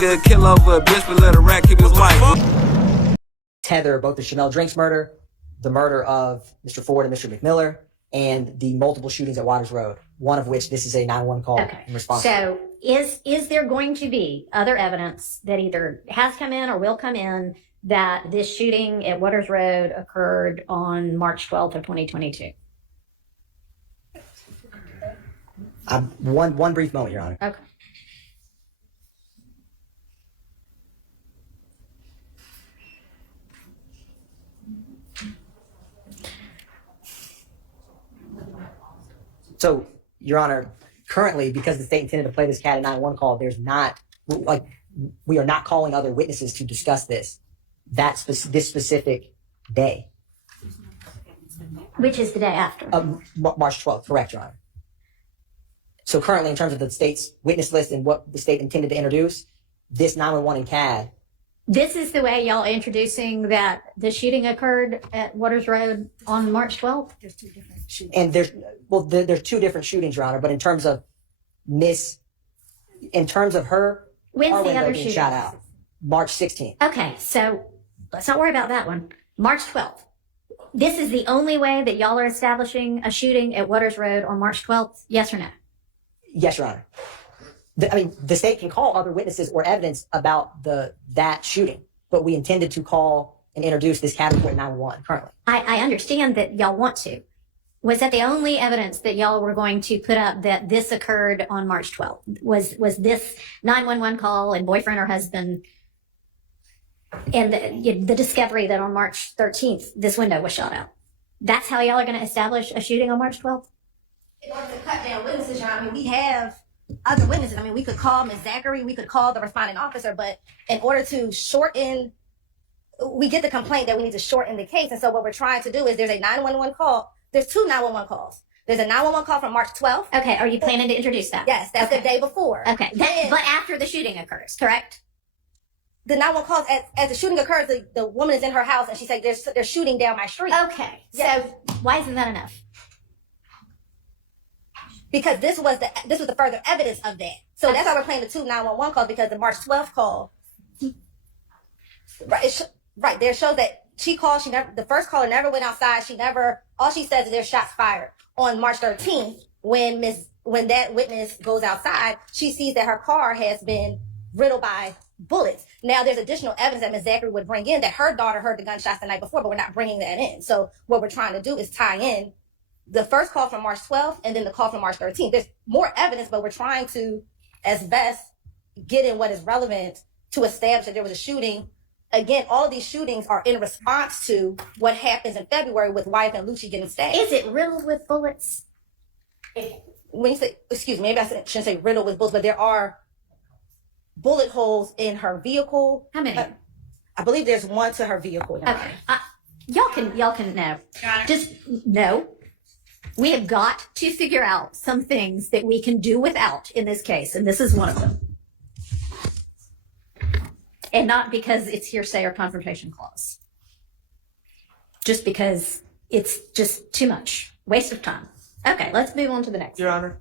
nigga kill over a bitch, but let a rat keep his wife. Tether both the Chanel Drinks murder, the murder of Mr. Ford and Mr. McMiller, and the multiple shootings at Waters Road, one of which this is a 911 call in response to. So is there going to be other evidence that either has come in or will come in that this shooting at Waters Road occurred on March 12th of 2022? One brief moment, Your Honor. Okay. So, Your Honor, currently, because the state intended to play this cat at 911 call, we are not calling other witnesses to discuss this specific day. Which is the day after? March 12th, correct, Your Honor. So currently, in terms of the state's witness list and what the state intended to introduce, this 911 in CAD. This is the way y'all introducing that the shooting occurred at Waters Road on March 12th? There's two different shootings. And there's two different shootings, Your Honor, but in terms of her, When's our the window other being shooting? shot out, March 16th. Okay, so let's not worry about that one. March 12th. This is the only way that y'all are establishing a shooting at Waters Road on March 12th? Yes or no? Yes, Your Honor. The state can call other witnesses or evidence about that shooting, but we intended to call and introduce this cat report 911 currently. I understand that y'all want to. Was that the only evidence that y'all were going to put up that this occurred on March 12th? Was this 911 call and boyfriend or husband and the discovery that on March 13th, this window was shot out? That's how y'all are going to establish a shooting on March 12th? In order to cut down witnesses, Your Honor, I mean, we have other witnesses. I mean, we could call Ms. Zachary, we could call the responding officer, but in order to shorten, we get the complaint that we need to shorten the case. And so what we're trying to do is there's a 911 call. There's two 911 calls. There's a 911 call from March 12th. Okay, are you planning to introduce that? Yes, that's the day before. Okay, but after the shooting occurs, correct? The 911 calls, as the shooting occurs, the woman is in her house and she said, they're shooting down my street. Okay, Yes. so why isn't that enough? Because this was the further evidence of that. So that's why we're playing the two 911 calls, because the March 12th call, right, there shows that she called, the first caller never went outside. All she says is there's shots fired. On March 13th, when that witness goes outside, she sees that her car has been riddled by bullets. Now there's additional evidence that Ms. Zachary would bring in that her daughter heard the gunshots the night before, but we're not bringing that in. So what we're trying to do is tie in the first call from March 12th and then the call from March 13th. There's more evidence, but we're trying to, as best, get in what is relevant to establish that there was a shooting. Again, all of these shootings are in response to what happens in February with Wyatt and Lucci getting stabbed. Is it riddled with bullets? When you say, excuse me, maybe I shouldn't say riddled with bullets, but there are bullet holes in her vehicle. How many? I believe there's one to her vehicle. Okay, y'all can know. Just no. We have got to figure out some things that we can do without in this case, and this is one of them. And not because it's hearsay or confrontation clause. Just because it's just too much. Waste of time. Okay, let's move on to the next. Your Honor?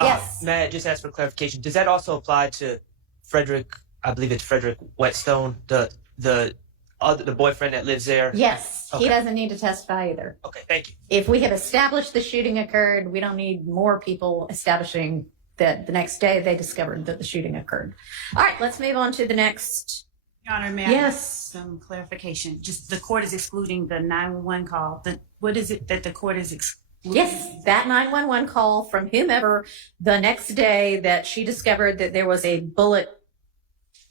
Yes. May I just ask for clarification? Does that also apply to Frederick, I believe it's Frederick Whetstone, the boyfriend that lives there? Yes, Okay. he doesn't need to testify either. Okay, thank you. If we have established the shooting occurred, we don't need more people establishing that the next day they discovered that the shooting occurred. All right, let's move on to the next. Your Honor, may I Yes. have some clarification? Just the court is excluding the 911 call. What is it that the court is excluding? Yes, that 911 call from whomever the next day that she discovered that there was a bullet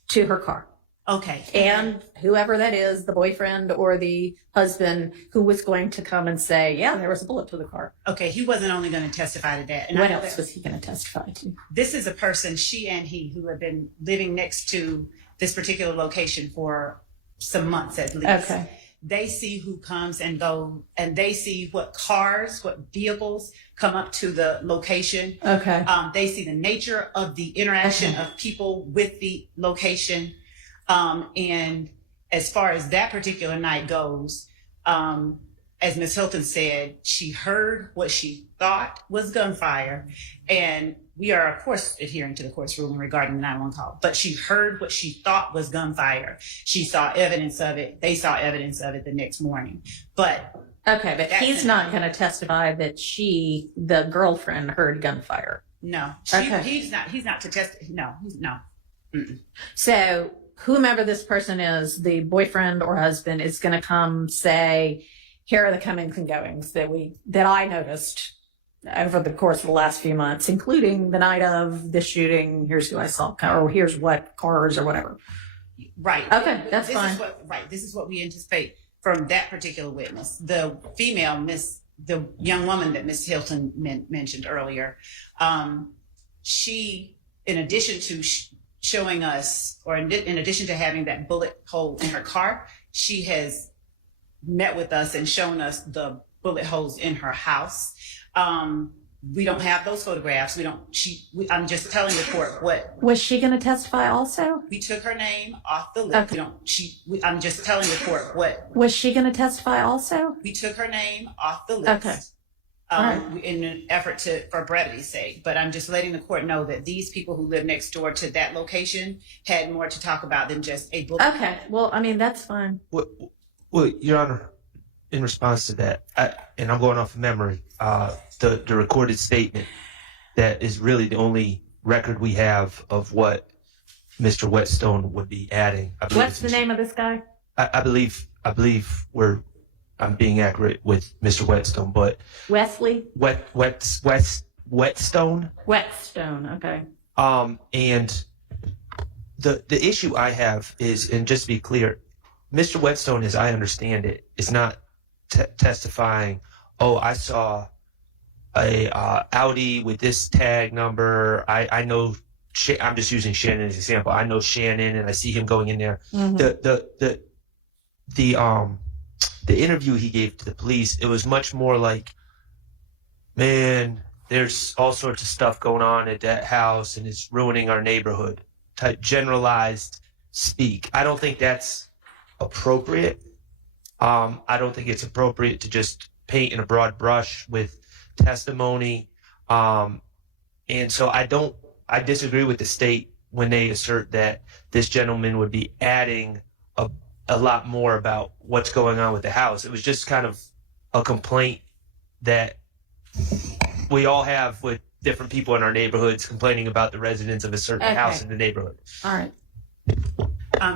to her car. Okay. And whoever that is, the boyfriend or the husband who was going to come and say, yeah, there was a bullet to the car. Okay, he wasn't only going to testify to that. And What I know else that was he going to testify to? This is a person, she and he, who have been living next to this particular location for some months at least. Okay. They see who comes and goes, and they see what cars, what vehicles come up to the location. Okay. They see the nature of the interaction of people with the location. And as far as that particular night goes, as Ms. Hilton said, she heard what she thought was gunfire. And we are, of course, adhering to the court's ruling regarding the 911 call, but she heard what she thought was gunfire. She saw evidence of it. They saw evidence of it the next morning. But Okay, but he's not going to testify that the girlfriend, heard gunfire. no, Okay. he's not to test. No, no. Mm-mm. So whomever this person is, the boyfriend or husband, is going to come say, here are the comings and goings that I noticed over the course of the last few months, including the night of the shooting. Here's who I saw, or here's what cars or whatever. Right. Okay, that's this fine. Is what, this is what we anticipate from that particular witness. The female, the young woman that Ms. Hilton mentioned earlier, she, in addition to showing us, or in addition to having that bullet hole in her car, she has met with us and shown us the bullet holes in her house. We don't have those photographs. I'm just telling the court what. Was she going to testify also? We took her name off the list. Okay. I'm just telling the court what. Was she going to testify also? We took her name off the list. Okay. In an effort for brevity's sake. But I'm just letting the court know that these people who live next door to that location had more to talk about than just a bullet. Okay. Well, I mean, that's fine. Well, Your Honor, in response to that, and I'm going off of memory, the recorded statement that is really the only record we have of what Mr. Whetstone would be adding. What's the name of this guy? I believe I'm being accurate with Mr. Whetstone, but Wesley? Whetstone. Whetstone, okay. And the issue I have is, and just to be clear, Mr. Whetstone, as I understand it, is not testifying, oh, I saw a Audi with this tag number. I know, I'm just using Shannon as an example. I know Shannon and I see him going in there. Mm-hmm. The interview he gave to the police, it was much more like, man, there's all sorts of stuff going on at that house and it's ruining our neighborhood type generalized speak. I don't think that's appropriate. I don't think it's appropriate to just paint in a broad brush with testimony. And so I disagree with the state when they assert that this gentleman would be adding a lot more about what's going on with the house. It was just kind of a complaint that we all have with different people in our neighborhoods complaining about the residents of a certain house in the neighborhood. All right.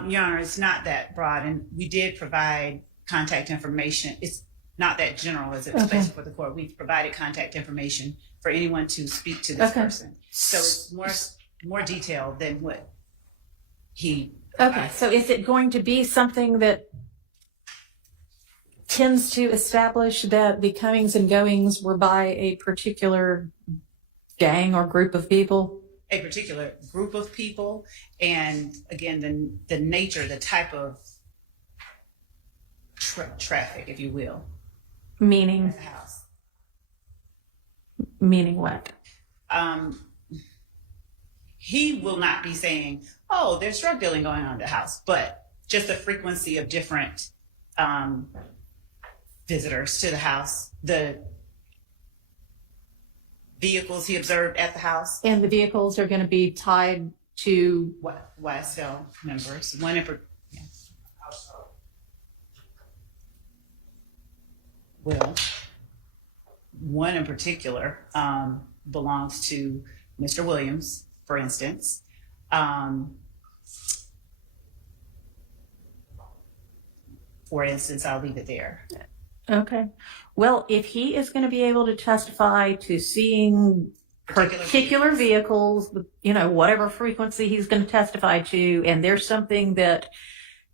Your Honor, it's not that broad, and we did provide contact information. It's not that general as it was placed for the court. We've provided contact information for anyone to speak to this person. So it's more detailed than what he. Okay, so is it going to be something that tends to establish that the comings and goings were by a particular gang or group of people? A particular group of people, and again, the nature, the type of traffic, if you will. Meaning? The house. Meaning what? He will not be saying, oh, there's drug dealing going on in the house, but just the frequency of different visitors to the house, the vehicles he observed at the house. And the vehicles are going to be tied to YSL members. One in particular belongs to Mr. Williams, for instance. For instance, I'll leave it there. Okay. Well, if he is going to be able to testify to seeing particular vehicles, whatever frequency he's going to testify to, and there's something that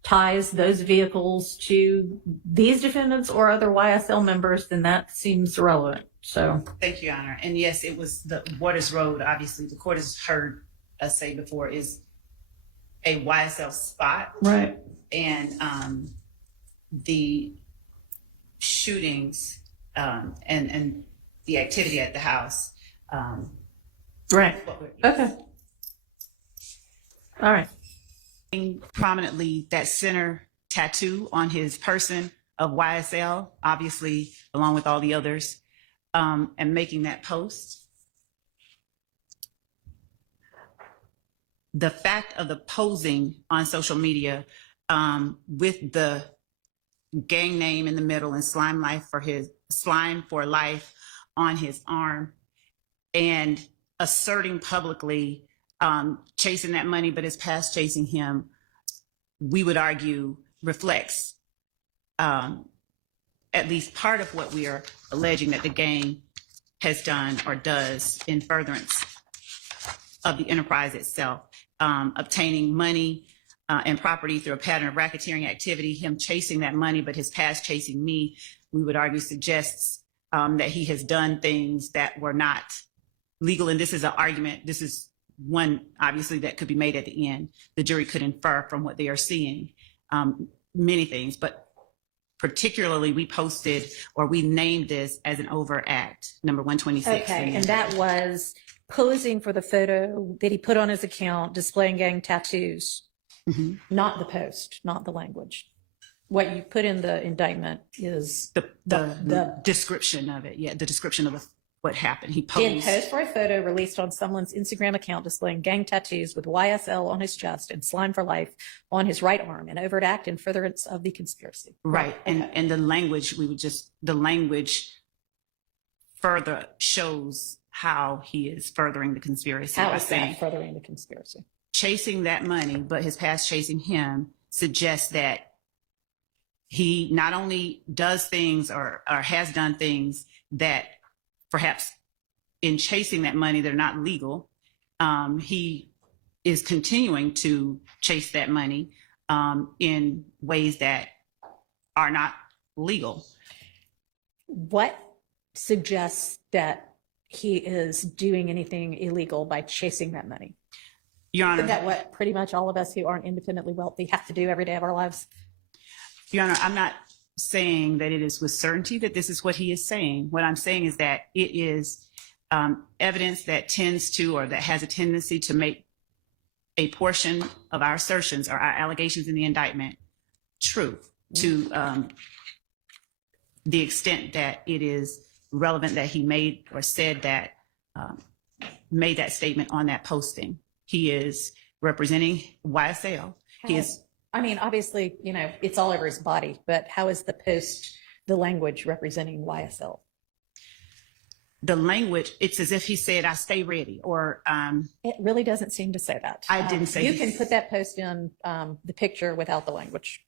ties those vehicles to these defendants or other YSL members, then that seems relevant. So thank you, Your Honor. And yes, it was the Waters Road. Obviously, the court has heard us say before is a YSL spot, right? And the shootings and the activity at the house. Right. Okay. All right. Prominently, that center tattoo on his person of YSL, obviously, along with all the others, and making that post. the fact of the posing on social media with the gang name in the middle and slime for life on his arm, and asserting publicly chasing that money, but his past chasing him, we would argue reflects at least part of what we are alleging that the gang has done or does in furtherance of the enterprise itself, obtaining money and property through a pattern of racketeering activity, him chasing that money, but his past chasing me, we would argue suggests that he has done things that were not legal. And this is an argument. This is one, obviously, that could be made at the end. The jury could infer from what they are seeing many things, but particularly we posted or we named this as an overt act, number 126. Okay, and that was posing for the photo that he put on his account, displaying gang tattoos, not the post, not the language. What you put in the indictment is the description of it. Yeah, the description of what happened. He posed. Did pose for a photo released on someone's Instagram account displaying gang tattoos with YSL on his chest and slime for life on his right arm, an overt act in furtherance of the conspiracy. Right. And the language, the language further shows how he is furthering the conspiracy. How is that furthering the conspiracy? Chasing that money, but his past chasing him suggests that he not only does things or has done things that perhaps in chasing that money, they're not legal. He is continuing to chase that money in ways that are not legal. What suggests that he is doing anything illegal by chasing that money? Your Honor. Isn't that what pretty much all of us who aren't independently wealthy have to do every day of our lives? Your Honor, I'm not saying that it is with certainty that this is what he is saying. What I'm saying is that it is evidence that tends to, or that has a tendency to make a portion of our assertions or our allegations in the indictment true to the extent that it is relevant that he made or said that, made that statement on that posting. He is representing YSL. He is. I mean, obviously, you know, it's all over his body, but how is the post, the language representing YSL? The language, it's as if he said, I stay ready, or. It really doesn't seem to say that. I didn't say You can put that post in the picture without the language.